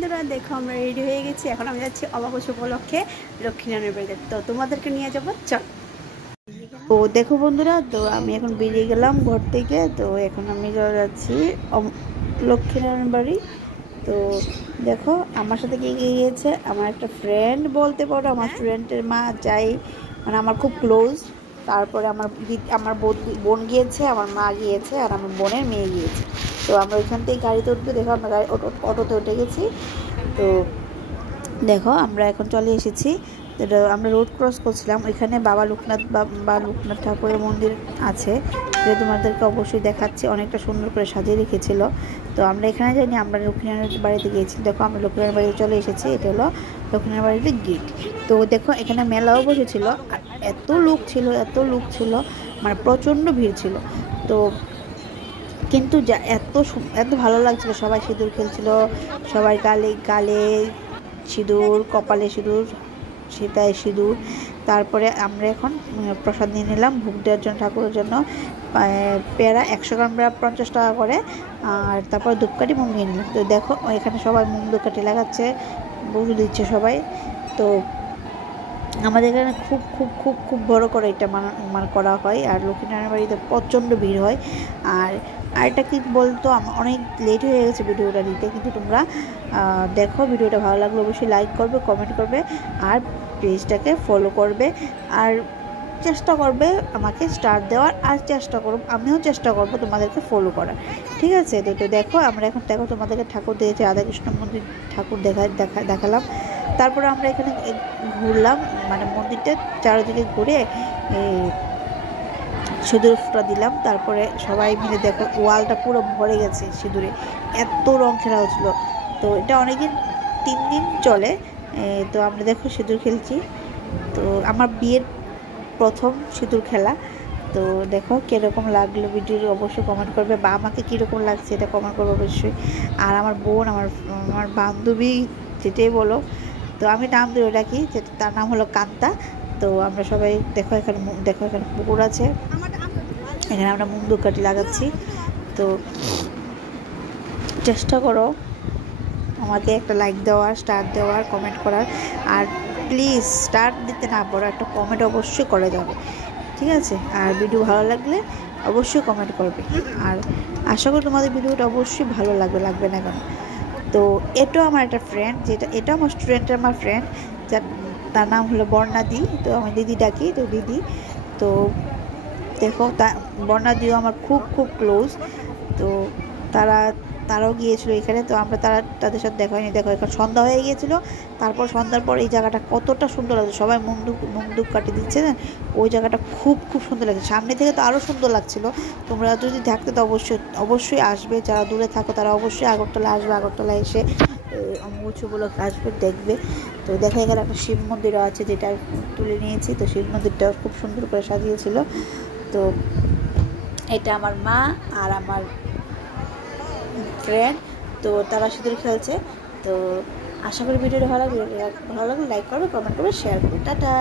বন্ধুরা দেখো আমরা রেডি হয়ে গেছি। এখন আমি যাচ্ছি অমাবস্যা উপলক্ষে লক্ষ্মীনারায়ণের বাড়িতে, তো তোমাদেরকে নিয়ে যাবো, চল। তো দেখো বন্ধুরা, তো আমি এখন বেরিয়ে গেলাম ঘর থেকে। তো এখন আমি যাচ্ছি লক্ষ্মীনারায়ণ বাড়ি। তো দেখো আমার সাথে কে গিয়েছে, আমার একটা ফ্রেন্ড বলতে পারো, আমার স্টুডেন্টের মা যাই, মানে আমার খুব ক্লোজ। তারপরে আমার বোন গিয়েছে, আমার মা গিয়েছে, আর আমার বোনের মেয়ে গিয়েছে। তো আমরা ওইখান থেকে গাড়িতে উঠবো। দেখো আমরা অটোতে উঠে গেছি। তো দেখো আমরা এখন চলে এসেছি। তো আমরা রোড ক্রস করছিলাম, ওইখানে বাবা লোকনাথ বা লোকনাথ ঠাকুরের মন্দির আছে, যে তোমাদেরকে অবশ্যই দেখাচ্ছি। অনেকটা সুন্দর করে সাজিয়ে রেখেছিল। তো আমরা এখানে যাইনি, আমরা লক্ষ্মীনারায়ণের বাড়িতে গিয়েছি। দেখো আমরা লক্ষ্মীনারায়ণ বাড়িতে চলে এসেছি। এটা হলো লক্ষ্মীনারায়ণ বাড়িতে গেট। তো দেখো এখানে মেলাও বসেছিল, আর এত লোক ছিল, মানে প্রচণ্ড ভিড় ছিল। তো কিন্তু এত ভালো লাগছিল, সবাই সিঁদুর খেলছিল, সবাই গালে গালে সিঁদুর, কপালে সিঁদুর, সীতায় সিঁদুর। তারপরে আমরা এখন প্রসাদ নিয়ে নিলাম ভোগ দেওয়ার জন্য, ঠাকুরের জন্য। পেয়ারা 100 গ্রাম 50 টাকা করে। আর তারপর ধূপকাঠি মোম নিয়ে নিলাম। তো দেখো এখানে সবাই মোম ধূপকাঠি লাগাচ্ছে, পুজো দিচ্ছে সবাই। তো আমাদের এখানে খুব খুব খুব খুব বড় করে এটা মানে করা হয়। আর লক্ষ্মীনারায়ণ বাড়িতে প্রচণ্ড ভিড় হয়। আর আরেকটা কি বলতো, অনেক লেট হয়ে গেছে ভিডিওটা দিতে, কিন্তু তোমরা দেখো ভিডিওটা ভালো লাগলে অবশ্যই লাইক করবে, কমেন্ট করবে, আর পেজটাকে ফলো করবে। আর চেষ্টা করবে আমাকে স্টার দেওয়ার, আর আমিও চেষ্টা করবো তোমাদেরকে ফলো করার, ঠিক আছে? তো দেখো আমরা এখন তোমাদেরকে ঠাকুর দিয়েছি, রাধাকৃষ্ণ মন্দির ঠাকুর দেখালাম। তারপরে আমরা এখানে ঘুরলাম, মানে মন্দিরটা চারিদিকে ঘুরে সিঁদুর ফুটা দিলাম। তারপরে সবাই মিলে দেখো ওয়ালটা পুরো ভরে গেছে সিঁদুরে, এত রং খেলা হচ্ছিল। তো এটা অনেকদিন 3 দিন চলে। তো আমরা দেখো সিঁদুর খেলছি। তো আমার বিয়ের প্রথম সিঁদুর খেলা। তো দেখো কীরকম লাগলো ভিডিও অবশ্যই কমেন্ট করবে, বা আমাকে কীরকম লাগছে এটা কমেন্ট করবে অবশ্যই। আর আমার বোন, আমার বান্ধবী, যেটাই বলো, তো আমি নাম ধরে রাখি, যেটা তার নাম হলো কান্তা। তো আমরা সবাই দেখো এখানে পুকুর আছে, এখানে আমরা মোম ধূপকাঠি লাগাচ্ছি। তো চেষ্টা করো আমাকে একটা লাইক দেওয়ার, স্টার দেওয়ার, কমেন্ট করার। আর প্লিজ স্টার দিতে না পারো, একটা কমেন্ট অবশ্যই করে যাবে, ঠিক আছে? আর ভিডিও ভালো লাগলে অবশ্যই কমেন্ট করবে। আর আশা করি তোমাদের ভিডিওটা অবশ্যই ভালো লাগবে না কেন। তো এটাও আমার একটা ফ্রেন্ড, এটা আমার স্টুডেন্টের আমার ফ্রেন্ড, তার নাম হলো বর্ণাদি। তো আমি দিদি ডাকি, তো দিদি। তো দেখো বর্ণাদিও আমার খুব খুব ক্লোজ। তো তারাও গিয়েছিলো এখানে। তো আমরা তাদের সাথে দেখা হয়নি। দেখো এখন সন্ধ্যা হয়ে গিয়েছিলো। তারপর সন্ধ্যার পর এই জায়গাটা কতটা সুন্দর লাগছে, সবাই মোম ধূপ কাটি দিচ্ছে না, ওই জায়গাটা খুব খুব সুন্দর লাগছে। সামনে থেকে তো আরও সুন্দর লাগছিলো। তোমরা যদি থাকতে তো অবশ্যই আসবে, যারা দূরে থাকো তারা অবশ্যই আগরতলা আসবে, আগরতলা এসে অম্বুবাচীগুলো আসবে, দেখবে। তো দেখা গেল একটা শিব মন্দিরও আছে, যেটা তুলে নিয়েছি। তো শিব মন্দিরটা খুব সুন্দর করে সাজিয়েছিল। তো এটা আমার মা আর আমার ফ্রেন্ড, তো তারা সিঁদুর খেলছে। তো আশা করি ভিডিওটা ভালো লাগলে লাইক করবে, কমেন্ট করবে, শেয়ার করবে। টাটা।